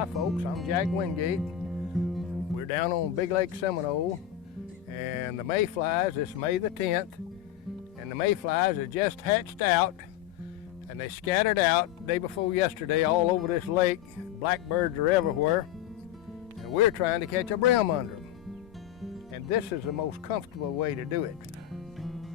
Hi folks, I'm Jack Wingate. We're down on Big Lake Seminole, and the mayflies, it's May the 10th, and the mayflies are just hatched out, and they scattered out day before yesterday all over this lake. Blackbirds are everywhere, and we're trying to catch a brim under them. And this is the most comfortable way to do it.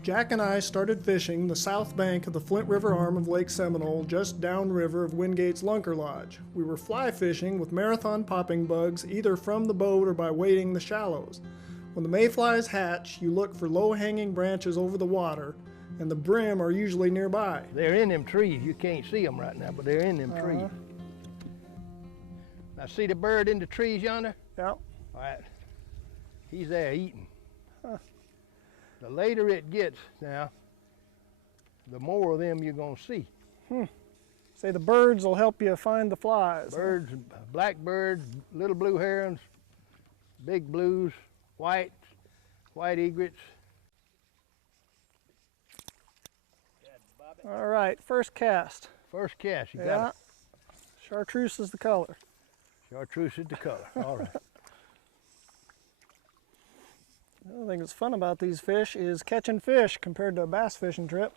Jack and I started fishing the south bank of the Flint River arm of Lake Seminole, just downriver of Wingate's Lunker Lodge. We were fly fishing with marathon popping bugs, either from the boat or by wading the shallows. When the mayflies hatch, you look for low-hanging branches over the water, and the brim are usually nearby. They're in them trees. You can't see them right now, but they're in them trees. Now see the bird in the trees yonder? Yeah. All right. He's there eating. Huh. The later it gets now, the more of them you're gonna see. Say the birds will help you find the flies. Birds, blackbirds, little blue herons, big blues, white egrets. All right, first cast. First cast, you Yeah. got it. Chartreuse is the color. Chartreuse is the color. All right. The other thing that's fun about these fish is catching fish compared to a bass fishing trip.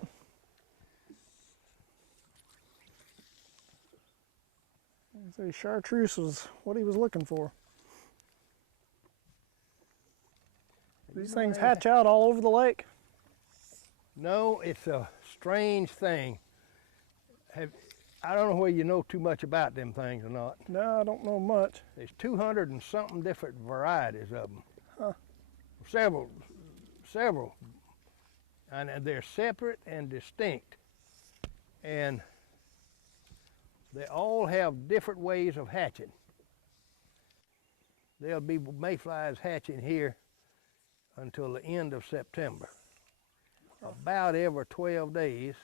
I'd say chartreuse was what he was looking for. These things hatch out all over the lake. No, it's a strange thing. I don't know whether you know too much about them things or not. No, I don't know much. There's 200 and something different varieties of them. Huh. Several, and they're separate and distinct, and they all have different ways of hatching. There'll be mayflies hatching here until the end of September. About every 12 days,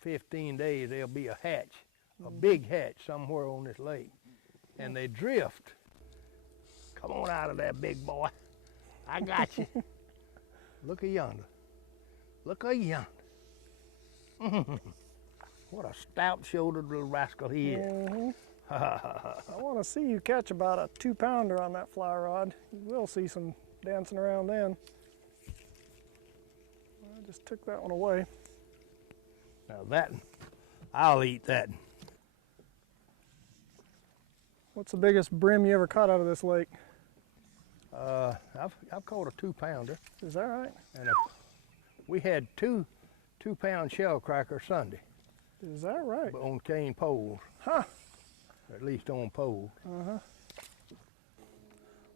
15 days, there'll be a hatch, a big hatch somewhere on this lake, and they drift. Come on out of there, big boy. I got you. Look at yonder. Look at yonder. What a stout-shouldered little rascal he is. I want to see you catch about a 2-pounder on that fly rod. You will see some dancing around then. I just took that one away. Now that, I'll eat that. What's the biggest brim you ever caught out of this lake? I've caught a 2-pounder. Is that right? And we had two 2-pound shell cracker Sunday. Is that right? On cane poles. Huh. At least on poles. Well,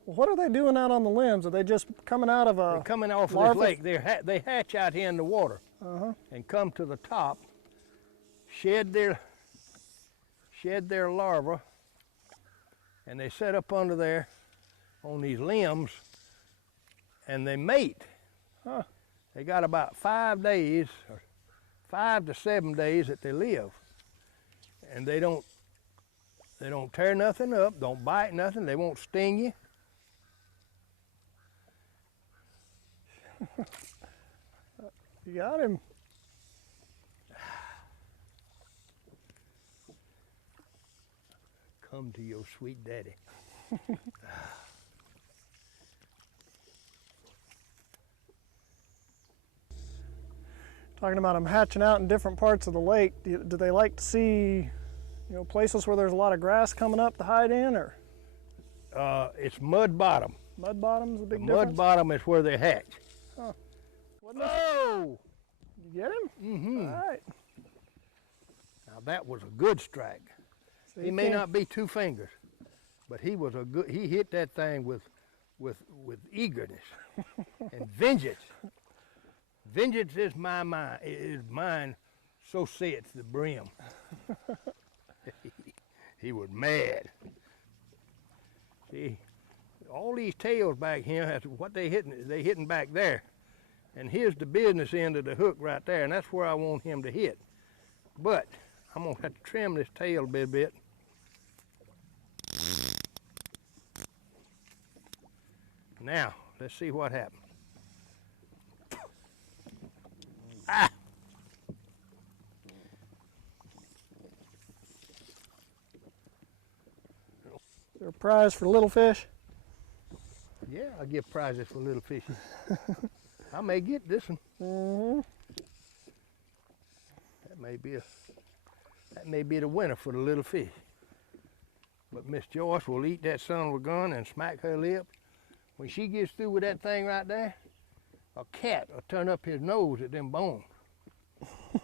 what are they doing out on the limbs? Are they just coming out of a They're coming off larva? of this lake. They hatch out here in the water and come to the top, shed their larva, and they set up under there on these limbs, and they mate. Huh. They got about 5 days, or 5 to 7 days that they live, and they don't tear nothing up, don't bite nothing, they won't sting you. You got him. Come to your sweet daddy. Talking about them hatching out in different parts of the lake, do they like to see, places where there's a lot of grass coming up to hide in, or? It's mud bottom. Mud bottom's a big The difference? mud bottom is where they hatch. Huh. Oh! You get him? All right. Now that was a good strike. So He may not be 2 fingers, but he hit that thing with eagerness and vengeance. Vengeance is mine, so saith the brim. He was mad. See, all these tails back here, that's what they hitting back there. And here's the business end of the hook right there, and that's where I want him to hit. But I'm gonna have to trim this tail a bit. Now, let's see what happens. Ah! prize for little fish? Yeah, I give prizes for little fishing. I may get this one. Mm-hmm. That may be the winner for the little fish. But Miss Joyce will eat that son of a gun and smack her lip. When she gets through with that thing right there, a cat will turn up his nose at them bones.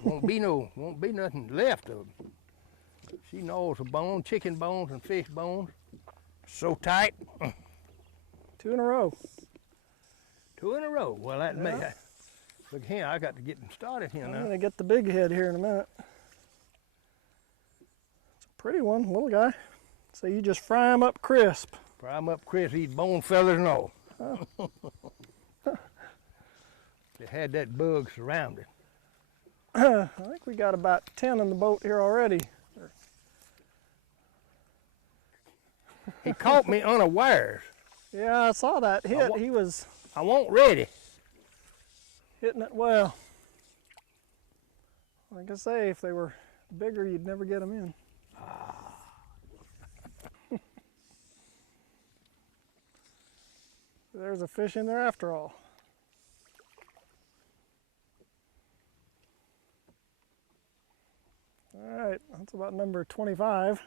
won't be nothing left of them. She knows the bone, chicken bones and fish bones. So tight. 2 in a row. 2 in a row. Well, that Yeah. may. Look here, I got to get them started here I'm now. gonna get the big head here in a minute. It's a pretty one, little guy. So you just fry them up crisp. Fry them up crisp, eat bone feathers and all. Oh. They had that bug surrounded. I think we got about 10 in the boat here already. He caught me unawares. Yeah, I saw that hit. He was I wasn't ready. hitting it well. Like I say, if they were bigger, you'd never get them in. There's a fish in there after all. All right, that's about number 25.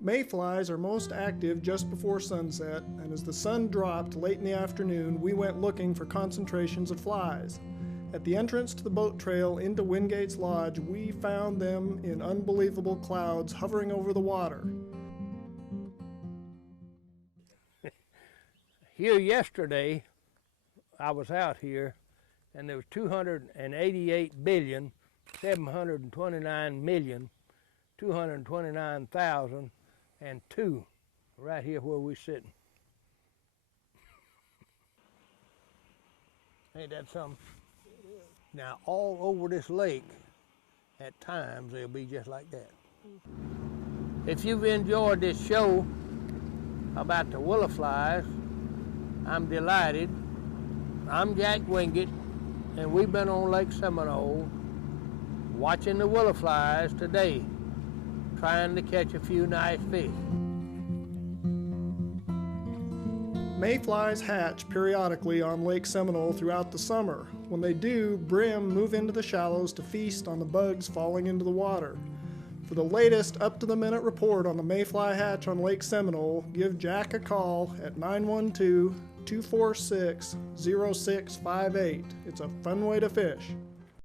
Mayflies are most active just before sunset, and as the sun dropped late in the afternoon, we went looking for concentrations of flies. At the entrance to the boat trail into Wingate's lodge, we found them in unbelievable clouds hovering over the water. Here yesterday, I was out here, and there was 288,729,229,002 right here where we're sitting. Ain't that something? Now, all over this lake, at times, they'll be just like that. If you've enjoyed this show about the willow flies, I'm delighted. I'm Jack Wingate, and we've been on Lake Seminole watching the willow flies today, trying to catch a few nice fish. Mayflies hatch periodically on Lake Seminole throughout the summer. When they do, brim move into the shallows to feast on the bugs falling into the water. For the latest up-to-the-minute report on the mayfly hatch on Lake Seminole, give Jack a call at 912-246-0658. It's a fun way to fish.